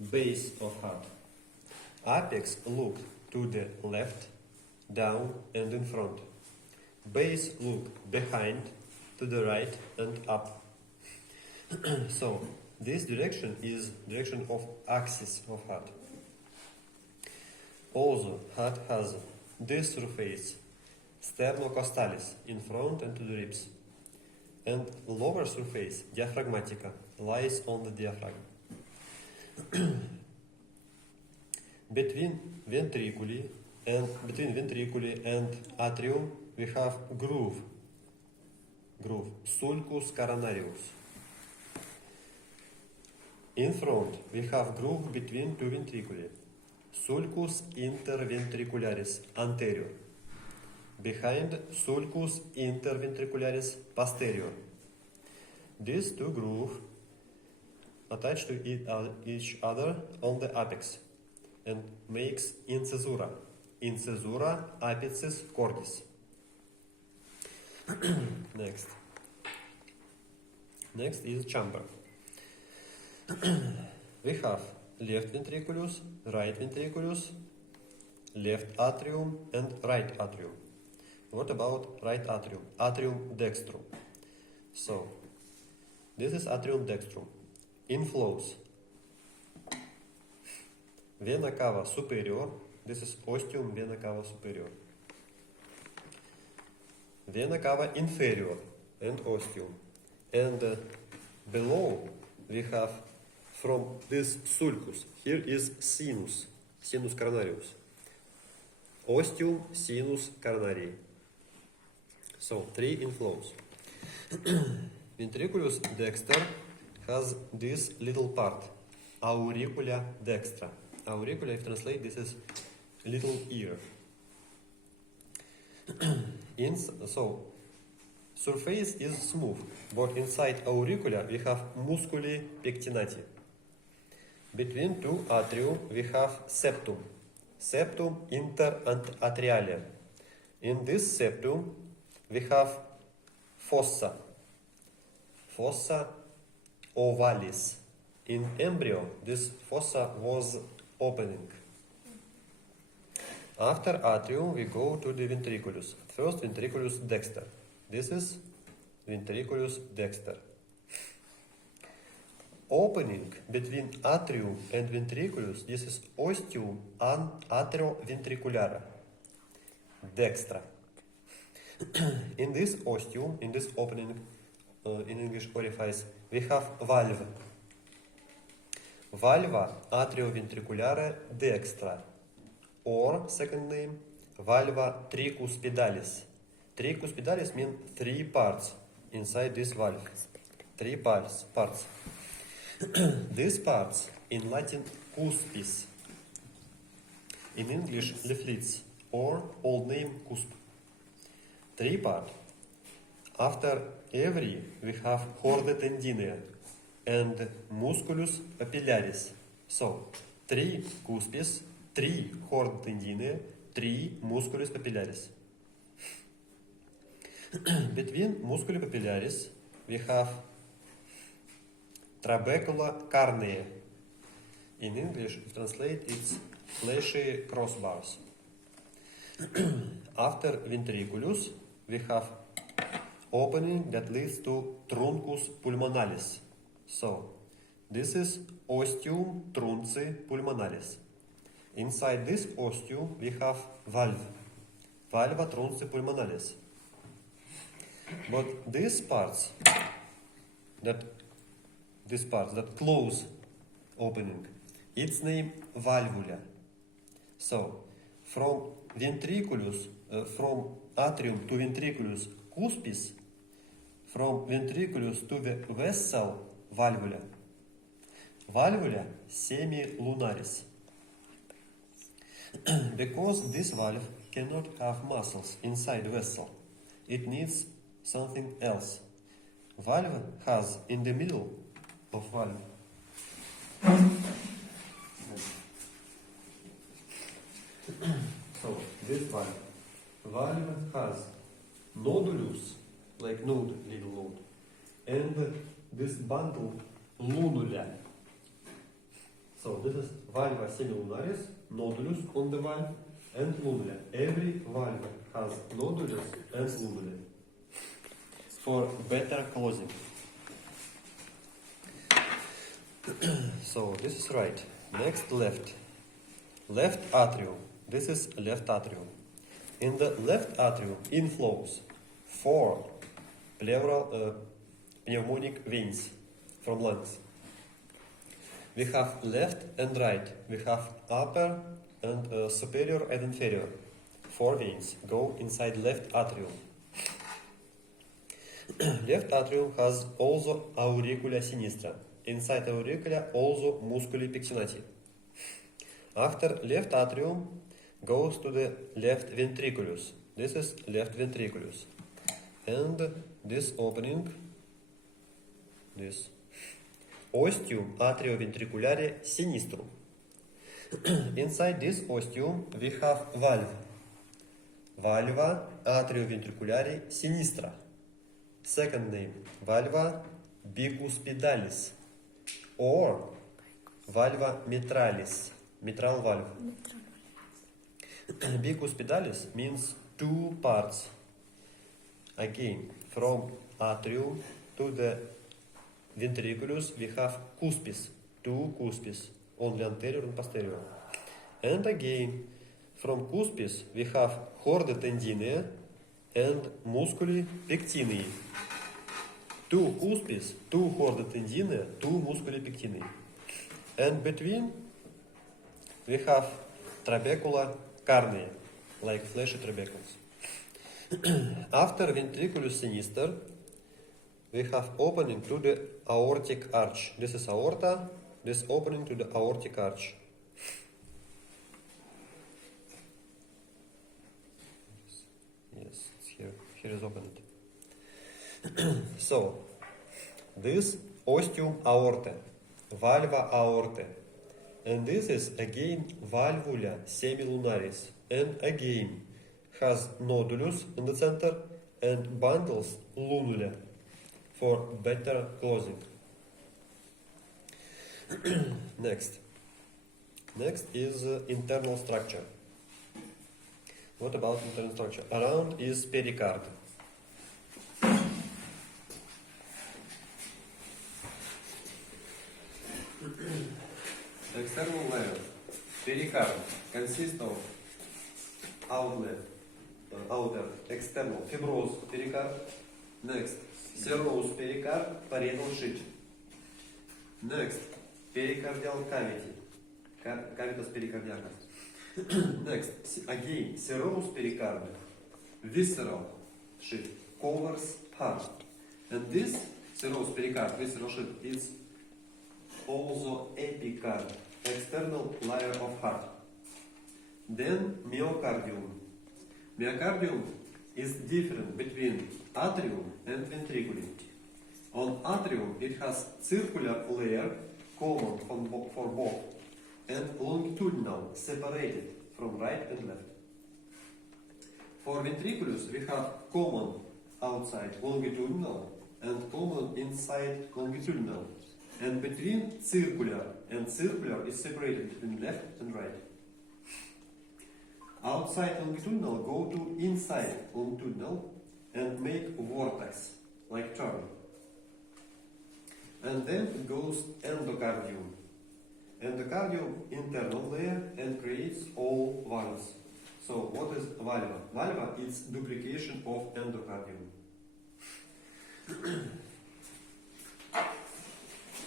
Base of heart. Apex look to the left, down and in front. Base look behind, to the right and up. So this direction is direction of axis of heart. Also, heart has this surface, Sternocostalis, in front and to the ribs, and lower surface, Diaphragmatica, lies on the diaphragm. Between ventriculi and atrium we have groove, sulcus coronarius. In front we have groove between two ventriculi, sulcus interventricularis anterior. Behind, sulcus interventricularis posterior. These two grooves attach to each other on the apex and makes incisura apices cordis. Next is chamber. We have left ventriculus, right ventriculus, left atrium and right atrium. What about right atrium? Atrium dextrum. So, this is atrium dextrum. Inflows. Vena cava superior. This is ostium vena cava superior. Vena cava inferior and ostium. And below we have from this sulcus. Here is sinus coronarius. Ostium, sinus, coronary. So, three inflows. Ventriculus dexter has this little part, auricula dextra. Auricula, if translate, this is little ear. So, surface is smooth, but inside auricula we have musculi pectinati. Between two atrium we have septum interatrial. In this septum we have fossa ovalis. In embryo, this fossa was opening. After atrium, we go to the ventriculus. First, ventriculus dexter. This is ventriculus dexter. Opening between atrium and ventriculus, this is ostium atrioventricular dextra. In this ostium, in this opening, in English orifice, we have valve. Valva atrioventriculara dextra, or second name, valva tricuspidalis. Tricuspidalis means three parts inside this valve. Three parts. These parts in Latin cuspis, in English leaflets, or old name cusp. Three parts. After every we have chordae tendineae and musculus papillaris. So, three cuspis, three chordae tendineae, three musculus papillaris. Between musculi papillaris we have trabecula carneae. In English, if translate, it's fleshy crossbars. After ventriculus, we have opening that leads to truncus pulmonalis. So, this is ostium trunci pulmonalis. Inside this ostium, we have valve, valva trunci pulmonalis. But these parts that close opening, its name valvula. So, from ventriculus, from atrium to ventriculus cuspis, from ventriculus to the vessel valvula. Valvula semilunaris. Because this valve cannot have muscles inside vessel, it needs something else. Valve has in the middle of valve so this valve has nodulus, like node, little node, and this bundle lunula. So this valva semilunaris, nodulus on the valve, and lunula. Every valve has nodulus and lunula for better closing. So this is right. Next, left. Left atrium. This is left atrium. In the left atrium inflows 4 pleural pneumonic veins from lungs. We have left and right. We have upper and superior and inferior. 4 veins go inside left atrium. Left atrium has also auricula sinistra. Inside auricula also musculi pectinati. After left atrium goes to the left ventriculus. This is left ventriculus. And this opening, this ostium atrioventriculare sinistrum. Inside this ostium we have valve. Valva atrioventriculare sinistra. Second name, valva bicuspidalis or valva mitralis, mitral valve. Bicuspidalis means 2 parts. Again, from atrium to the ventriculus we have cuspis, 2 cuspis, only anterior and posterior. And again, from cuspis we have chordae tendineae and musculi pectineae. 2 cuspis, 2 chordae tendineae, 2 musculi pectineae. And between we have trabecula cardia, like fleshy trabecules. After ventriculus sinister, we have opening to the aortic arch. This is aorta, this opening to the aortic arch. Yes, it's here. Here is opened. So, this ostium aortae, valva aortae, and this is again valvula semilunaris, and again has nodulus in the center and bundles lunula for better closing. Next is internal structure. What about internal structure? Around is pericard. The external layer, pericard, consists of outer, external, fibrous pericard. Next, serous pericard, parietal sheet. Next, pericardial cavity, cavitas pericardiacus. Next, again, serous pericard, visceral sheet, covers heart. And this serous pericard, visceral sheet, is also epicard, external layer of heart. Then myocardium. Myocardium is different between atrium and ventricle. On atrium it has circular layer common for both and longitudinal separated from right and left. For ventriculus we have common outside longitudinal and common inside longitudinal. And between circular and circular is separated between left and right. Outside longitudinal go to inside longitudinal and make vortex, like turn. And then it goes endocardium. Endocardium internal layer and creates all valves. So what is valva? Valva is duplication of endocardium.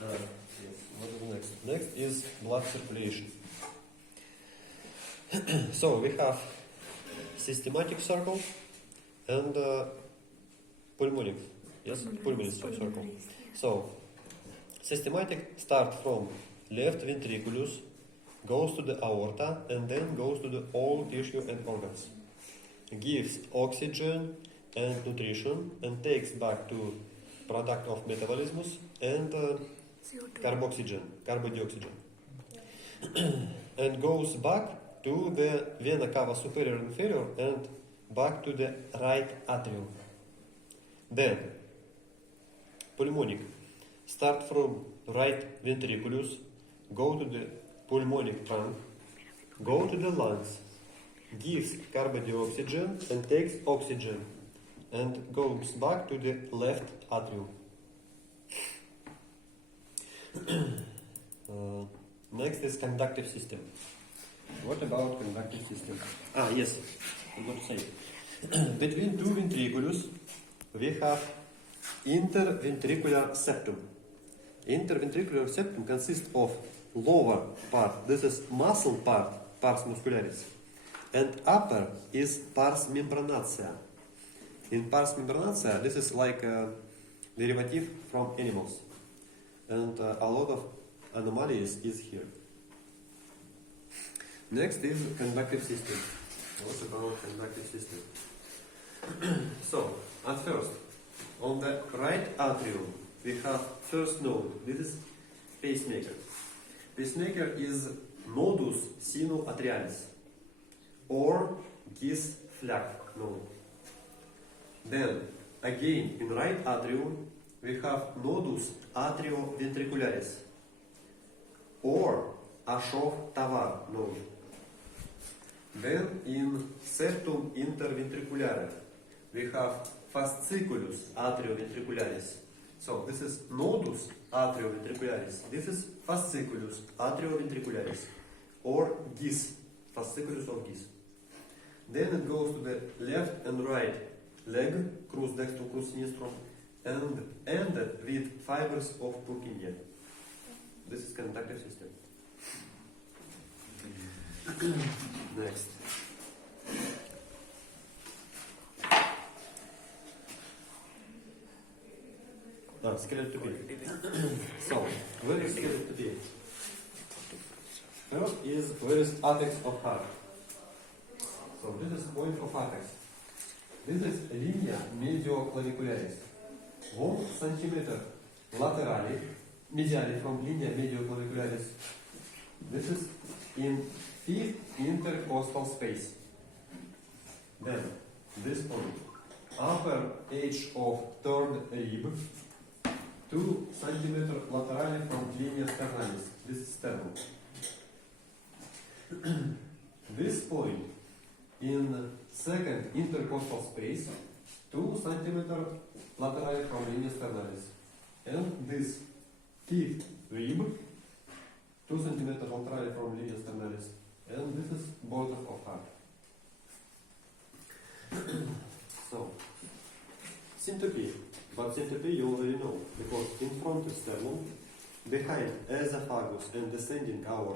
Yes. What is next? Next is blood circulation. So we have systematic circle and pulmonic. Yes, pulmonary circle. So systematic start from left ventriculus, goes to the aorta, and then goes to the all tissue and organs. Gives oxygen and nutrition and takes back to product of metabolism and carboxygen, carbodioxygen. And goes back to the vena cava superior and inferior and back to the right atrium. Then pulmonic start from right ventriculus, go to the pulmonic trunk, go to the lungs, gives carbon dioxygen and takes oxygen, and goes back to the left atrium. Next is conductive system. What about conductive system? Yes, I forgot to say. Between two ventriculus, we have interventricular septum. Interventricular septum consists of lower part, this is muscle part, pars muscularis, and upper is pars membranatia. In pars membranatia, this is like a derivative from animals, and a lot of anomalies is here. Next is conductive system. What about conductive system? So, at first, on the right atrium, we have first node. This is pacemaker. Pacemaker is nodus sinuatrialis, or GIS flag node. Then, again, in right atrium, we have nodus atrioventricularis, or Ashov-Tavar node. Then, in septum interventricular, we have fasciculus atrioventricularis. So, this is nodus atrioventricularis. This is fasciculus atrioventricularis, or GIS, fasciculus of GIS. Then it goes to the left and right leg, crus dextrum, crus sinistrum, and ended with fibers of Purkinje. This is conductive system. Next. Skeletal to be. So, where is skeletal to be? First is where is apex of heart. So this is point of apex. This is linea medioclavicularis. 1 centimeter laterally, medially from linea medioclavicularis. This is in 5th intercostal space. Then this point, upper edge of 3rd rib, 2 centimeter laterally from linea sternalis. This is sternum. This point in 2nd intercostal space, 2 centimeter laterally from linea sternalis. And this 5th rib, 2 centimeter laterally from linea sternalis. And this is border of heart. So, syncope. But syncope you already know, because in front is sternum, behind esophagus and descending aorta,